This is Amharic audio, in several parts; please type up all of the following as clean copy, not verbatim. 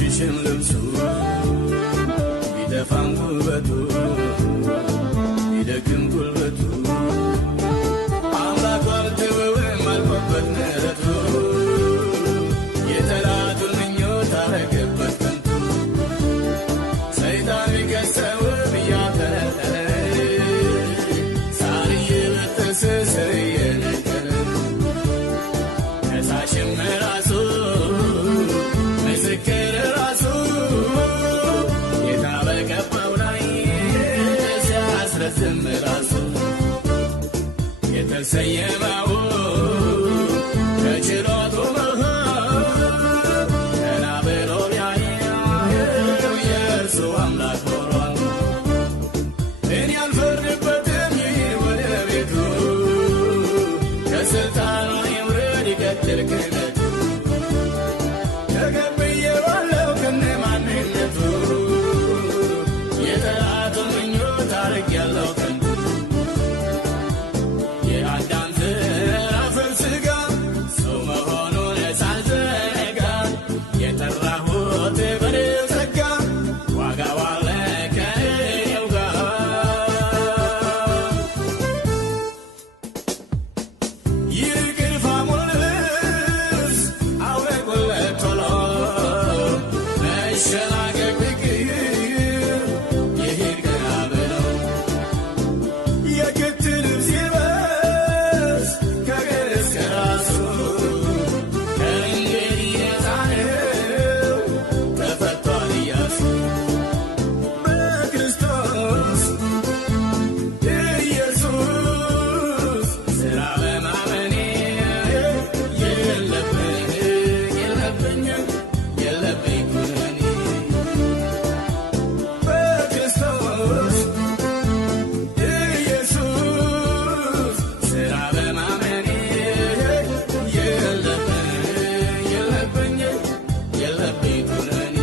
ቢቆሽሽም ልብሱ ቢደፋም ውበቱ ቢደክም ጉልበቱ አምላክ አልተወውም አልፎበት ምሕረቱ የጠላቱን ምኞት አረገበት ከንቱ ሰይጣን ቢከሰው ብያፈረ ሳር እየበጠሰ ስር እየነቀለ ከሳሽም ራሱ ምስክር ራሱ ጌታ በቀባው ላይ ሲያስረዝም ራሱ የተሰየመው ከችሎቱ ገና ብሎ ቢያየው የእርሱ አምላክ ሆኗል። እኔ አልፈርድበትም ይሂድ ወደ ቤቱ ከስልጣኑ ይውረድ ይቀጥል ክህነቱ ተቀብዬዋለሁ ከነማንነቱ የጠላቱን ምኞት አርቄያለሁ ከንቱ የአዳም ዘር አፈር ሥጋ ሰው መሆኑን ሳልዘነጋ የጠራሁት በኔው ጸጋ ዋጋው አለ ከእኔው ጋር ይቅር ፋሙልስ አውልቁለት ቶሎ መሸናገግ ቢቅር ይሂድ ገና ብሎ የክት ልብስ ይልበስ ከእግር እስከ ራሱ ከእንግዲህ ነፃ ነው ተፈቷል ኢያሱ በክርስቶስ ኢየሱስ ሥራ በማመኔ የለብኝ ኩነኔ በክርስቶስ ኢየሱስ ሥራ በማመኔ የለብኝ ኩነኔ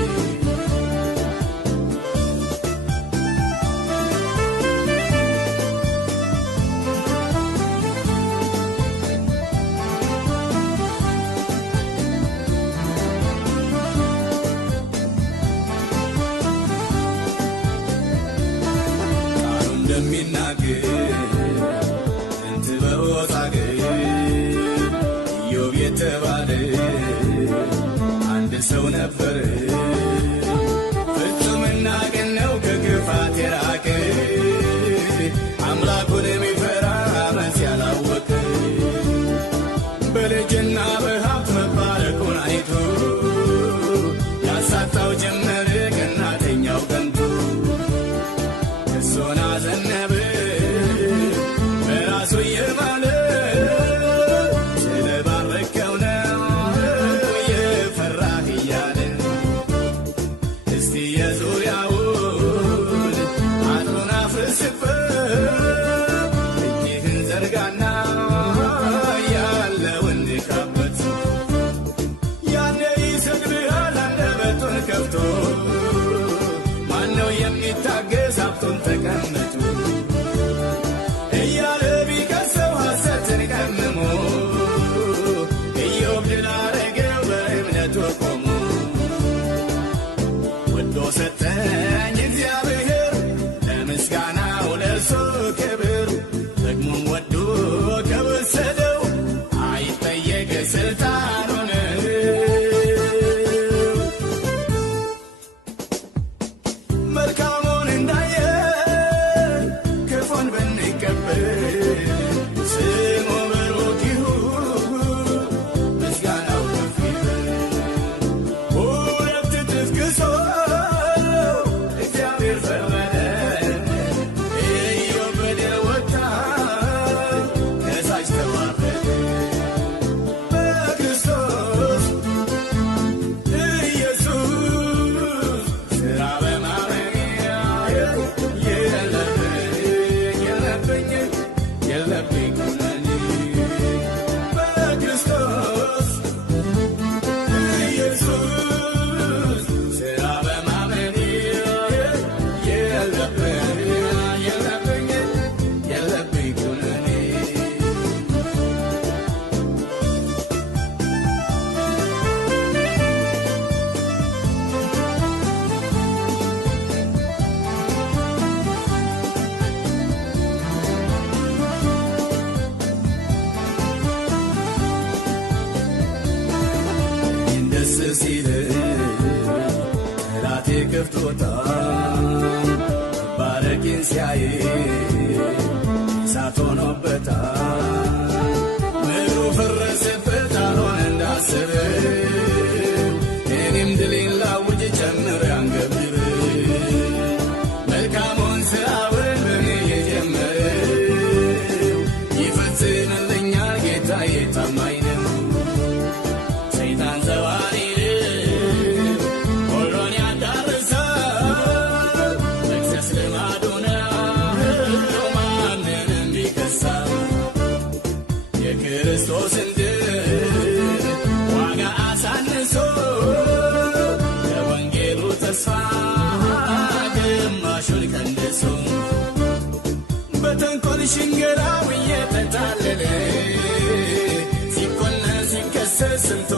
ቃሉ እንደሚናገር እንት በቦታ ገር ኢዮብ የተባለ አንድ ሰው ነበር። ፍጹምና ቅን ነው ከክፋት የራቀ አምላኩን የሚፈራ ዓመፅ ያላወቀ በልጅና በሀብት መባረኩን አይቶ ያሳጣው ጀመረ ቀናተኛው ከንቱ እሱን አዘነበ በራሱ እየማለ ስለባረከው ነው የፈራህ እያለ ሲል ጠላቴ ከፍቶታል ባረኪን ሲያይ እሳት ሆኖበታል ምድሩ ፈረሰበት አልሆነ እንዳሰበው እኔም ድሌን ላውጅ ጨምር አንገብር መልካሙን ስራውን በእኔ የጀመረው ይፈጽምልኛል ጌታዬ ታማኝ ነው ሰይጣን ዘዋሪ ሁሉን ያዳርሳል መክሰስ ልማዱ ነው ማንንም ቢከሳል የክርስቶስን ድል ዋጋ አሳንሶ የወንጌሉ ተስፋ ግማሹን ቀንሶ በተንኮል ሽንገላው እየተታለለ ሲኮነን ሲከሰስ ስንቶ